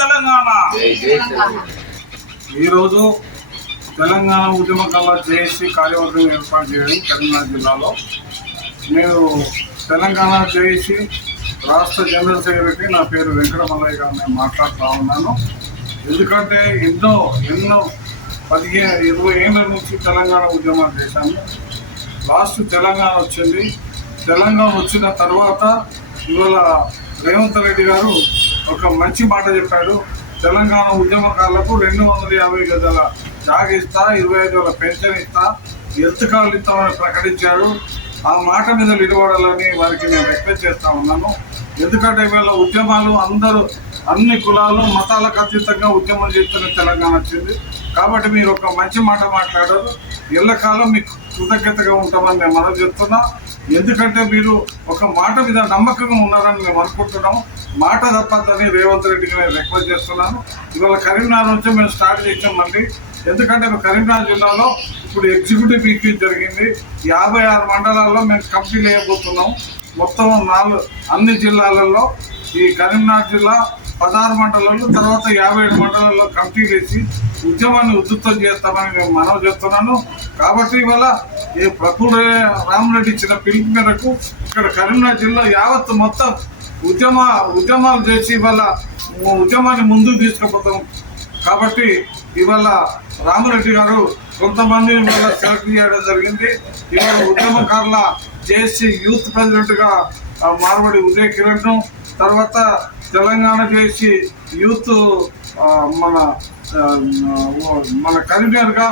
తెలంగాణ. ఈరోజు తెలంగాణ ఉద్యమకాల జేఏసీ కార్యవర్గం ఏర్పాటు చేయడం కరీంనగర్ జిల్లాలో. నేను తెలంగాణ జేఏసీ రాష్ట్ర జనరల్ సెక్రటరీ, నా పేరు వెంకట మల్లయ్య గారు, నేను మాట్లాడుతూ ఉన్నాను. ఎందుకంటే ఎన్నో 15-20 ఏళ్ళ నుంచి తెలంగాణ ఉద్యమాలు చేశాను. లాస్ట్ తెలంగాణ వచ్చింది. తెలంగాణ వచ్చిన తర్వాత ఇవాళ రేవంత్ రెడ్డి గారు ఒక మంచి మాట చెప్పాడు. తెలంగాణ ఉద్యమకారులకు 250 గజాల జాగా ఇస్తా, 25,000 పెన్షన్ ఇస్తా, హెల్త్ కార్డులు ఇస్తామని ప్రకటించాడు. ఆ మాట మీద నిలబడాలని వారికి నేను రిక్వెస్ట్ చేస్తా ఉన్నాను. ఎందుకంటే వీళ్ళ ఉద్యమాలు అన్ని కులాలు మతాలకు అతీతంగా ఉద్యమం చేస్తున్న తెలంగాణ వచ్చింది. కాబట్టి మీరు ఒక మంచి మాట మాట్లాడారు. ఎల్లకాలం మీకు కృతజ్ఞతగా ఉంటామని మేము మనం చెప్తున్నాం. ఎందుకంటే మీరు ఒక మాట మీద నమ్మకంగా ఉన్నారని మేము అనుకుంటున్నాము. మాట తప్పదని రేవంత్ రెడ్డికి నేను రిక్వెస్ట్ చేస్తున్నాను. ఇవాళ కరీంనగర్ నుంచి మేము స్టార్ట్ చేసాం మళ్ళీ. ఎందుకంటే కరీంనగర్ జిల్లాలో ఇప్పుడు ఎగ్జిక్యూటివ్ మీటింగ్ జరిగింది. 56 మండలాల్లో మేము కమిటీలు వేయబోతున్నాం. మొత్తం అన్ని జిల్లాలలో ఈ కరీంనగర్ జిల్లా 16 మండలాలు, తర్వాత 57 మండలాల్లో కమిటీలు వేసి ఉద్యమాన్ని ఉధృతం చేస్తామని నేను మనవి చేస్తున్నాను. కాబట్టి ఇవాళ ఈ ప్రకృతి రామరెడ్డి ఇచ్చిన పిలుపు మేరకు ఇక్కడ కరీంనగర్ జిల్లా యావత్ మొత్తం ఉద్యమాలు చేసి ఇవాళ ఉద్యమాన్ని ముందుకు తీసుకుపోతాం. కాబట్టి ఇవాళ రామరెడ్డి గారు కొంతమంది ఇవాళ సెలెక్ట్ చేయడం జరిగింది. ఇవాళ ఉద్యమకారుల జేఏసీ యూత్ ప్రెసిడెంట్గా మార్వడి ఉదయ్ కిరణ్, తర్వాత తెలంగాణ జేఏసీ యూత్ మన కన్వీనర్గా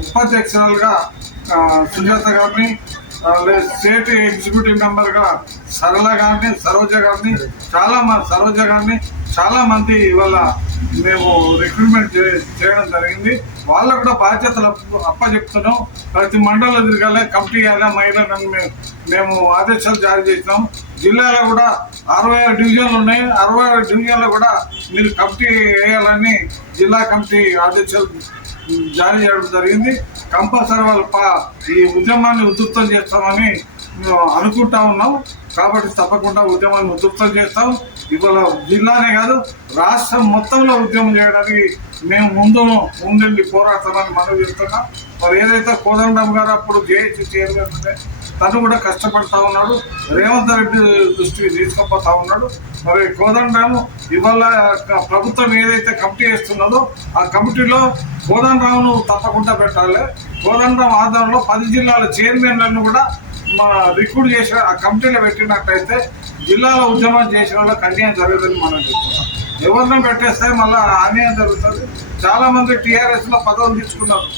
ఉపాధ్యక్షురాలుగా సుజాత గారిని, స్టేట్ ఎగ్జిక్యూటివ్ మెంబర్గా సరళ గారిని, సరోజ గారిని చాలా మంది ఇవాళ మేము రిక్రూట్మెంట్ చేయడం జరిగింది. వాళ్ళకు కూడా బాధ్యతలు అప్పచెప్తున్నాం. ప్రతి మండలంలో తిరగాలి, కమిటీ వేయాలి, మహిళలను మేము ఆదేశాలు జారీ చేసినాం. జిల్లాలో కూడా 66 డివిజన్లు ఉన్నాయి. 66 డివిజన్లో కూడా మీరు కమిటీ వేయాలని జిల్లా కమిటీ ఆదేశాలు జారీ చేయడం జరిగింది. కంపల్సరీ వాళ్ళు ఈ ఉద్యమాన్ని ఉధృతం చేస్తామని అనుకుంటా ఉన్నాం. కాబట్టి తప్పకుండా ఉద్యమాన్ని ఉధృతం చేస్తాం. ఇవాళ జిల్లానే కాదు రాష్ట్రం మొత్తంలో ఉద్యమం చేయడానికి మేము ముందుండి పోరాడతామని మనం చెప్తున్నాం. మరి ఏదైతే కోదండరాం గారు అప్పుడు జేఏసీ చైర్మన్ ఉంటే తను కూడా కష్టపడతా ఉన్నాడు, రేవంత్ రెడ్డి దృష్టికి తీసుకుపోతా ఉన్నాడు. మరి కోదండరాము ఇవాళ ప్రభుత్వం ఏదైతే కమిటీ వేస్తున్నదో ఆ కమిటీలో కోదండరామును తప్పకుండా పెట్టాలి. కోదండరాం ఆధ్వర్యంలో 10 జిల్లాల చైర్మన్లను కూడా రిక్రూట్ చేసిన ఆ కమిటీలో పెట్టినట్టయితే జిల్లాలో ఉద్యమం చేసిన వాళ్ళకి అన్యాయం జరగదని మనం చెప్తున్నాం. ఎవరిని పెట్టేస్తే మళ్ళీ అన్యాయం జరుగుతుంది. చాలా మంది టీఆర్ఎస్లో పదవులు తీసుకున్నారు,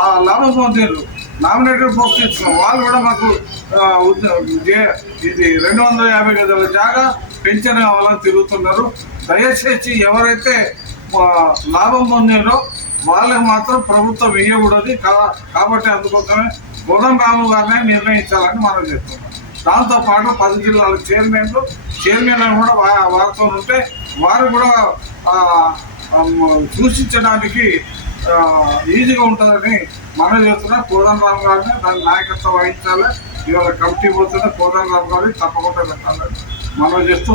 ఆ లాభం పొందారు, నామినేటెడ్ పోస్ట్ ఇచ్చిన వాళ్ళు కూడా మాకు ఇది 250 గజాల జాగా పెన్షన్ కావాలని తిరుగుతున్నారు. దయచేసి ఎవరైతే లాభం పొందారో వాళ్ళకి మాత్రం ప్రభుత్వం వేయకూడదు. కాబట్టి అందుకోసమే కోదండరాము గారినే నిర్ణయించాలని మనం చెప్తున్నాం. దాంతోపాటు 10 జిల్లాల చైర్మన్లు కూడా వారితో ఉంటే వారు కూడా సూచించడానికి ఈజీగా ఉంటుందని మనం చేస్తున్నా. కోదండరాము గారిని దాని నాయకత్వం వహించాలి. ఇవాళ కమిటీ పోతున్న కోదండరాము గారిని తప్పకుండా పెట్టాలని మనం చేస్తూ